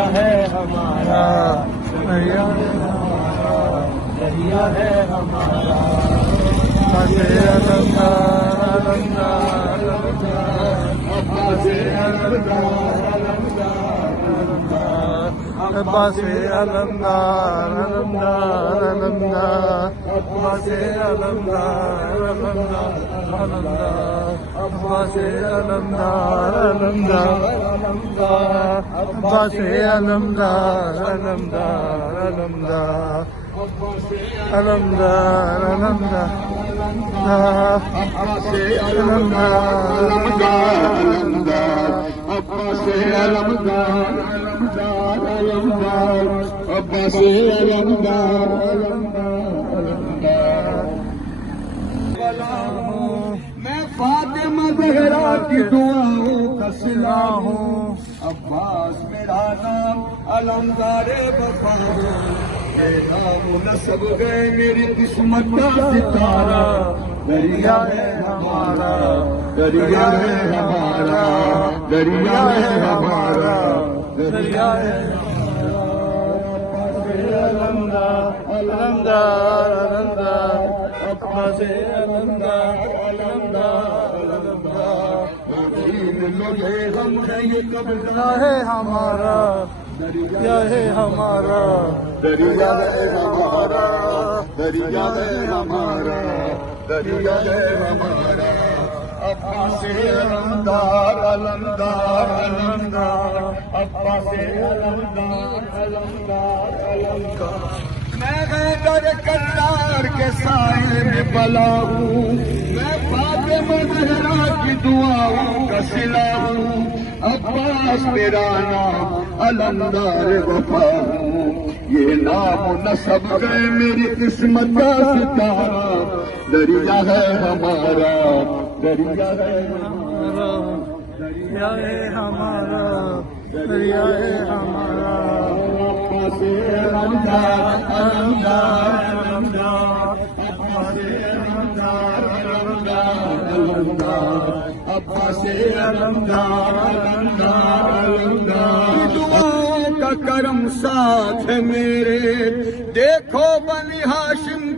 دریا ہے ہمارا، دریا ہے ہمارا، دریا ہے ہمارا، عباس علمدار علمدار عباس علمدار عباس علمدار علمدار علمدار عباس علمدار علمدار علمدار عباس علمدار علمدار علمدار عباس علمدار علمدار علمدار علمدار علمدار عباس علمدار عباس علمدار عباس علمدار میں فاطمہ زہرا کی دعاؤں کا صلہ ہوں، عباس میرا نام علمدار وفا ہوں، اے نام و نسب گئے میری قسمت کا ستارہ، دریا ہے ہمارا، دریا ہے ہمارا، دریا ہے ہمارا، دریا ہے علمدار علمدار علمدار عباس علمدار علمدار علمدار یہ غم ہے یہ قبضہ ہے ہمارا، دریا ہے ہمارا، دریا ہے ہمارا، دریا ہے ہمارا، دریا ہے ہمارا، عباس علمدار علمدار علمدار عباس علمدار علمدار علمدار میں حیدر کرار کے سائے میں پلا ہوں، میں فاطمہ زہرا کی دعاؤں کا صلہ ہوں، عباس میرا نام علمدار وفا ہوں، یہ نام و نسب ہے میری قسمت کا ستارہ، دریا ہے ہمارا، دریا ہے ہمارا، دریا ہے ہمارا، دریا ہے ہمارا، عباس علمدار علمدار علمدار عباس علمدار علمدار علمدار عباس علمدار علمدار علمدار دعاؤں کا کرم ساتھ ہے میرے، دیکھو بنی ہاشم